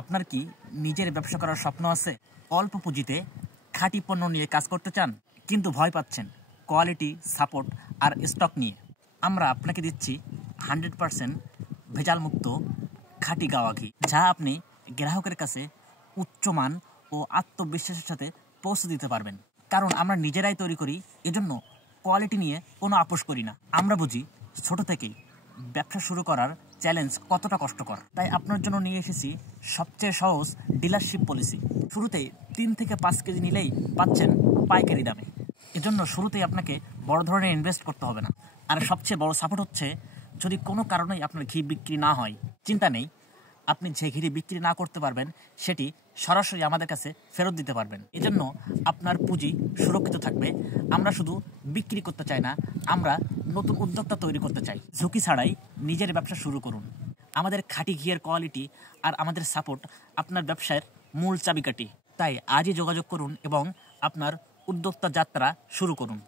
আপনার কি নিজের ব্যবসা করার স্বপ্ন আছে? অল্প পুঁজিতে খাঁটি পণ্য নিয়ে কাজ করতে চান, কিন্তু ভয় পাচ্ছেন কোয়ালিটি, সাপোর্ট আর স্টক নিয়ে? আমরা আপনাকে দিচ্ছি 100% ভেজালমুক্ত খাঁটি গাওয়া ঘি, যা আপনি গ্রাহকের কাছে উচ্চমান ও আত্মবিশ্বাসের সাথে পৌঁছে দিতে পারবেন। কারণ আমরা নিজেরাই তৈরি করি, এজন্য কোয়ালিটি নিয়ে কোনো আপোষ করি না। আমরা বুঝি ছোট থেকেই ব্যবসা শুরু করার চ্যালেঞ্জ কতটা কষ্টকর। তাই আপনার জন্য নিয়ে এসেছি সবচেয়ে সহজ ডিলারশিপ পলিসি। শুরুতেই 3 থেকে 5 কেজি নিলেই পাচ্ছেন পাইকারি দামে। এজন্য শুরুতেই আপনাকে বড় ধরনের ইনভেস্ট করতে হবে না। আর সবচেয়ে বড় সাপোর্ট হচ্ছে, যদি কোনো কারণেই আপনার ঘি বিক্রি না হয়, চিন্তা নেই, আপনি যে ঘি বিক্রি না করতে পারবেন সেটি সরাসরি আমাদের কাছে ফেরত দিতে পারবেন। এজন্য আপনার পুঁজি সুরক্ষিত থাকবে। আমরা শুধু বিক্রি করতে চাই না, আমরা নতুন উদ্যোক্তা তৈরি করতে চাই। ঝুঁকি ছাড়াই নিজের ব্যবসা শুরু করুন। আমাদের খাঁটি ঘিয়ের কোয়ালিটি আর আমাদের সাপোর্ট আপনার ব্যবসার মূল চাবিকাঠি। তাই আজই যোগাযোগ করুন এবং আপনার উদ্যোক্তা যাত্রা শুরু করুন।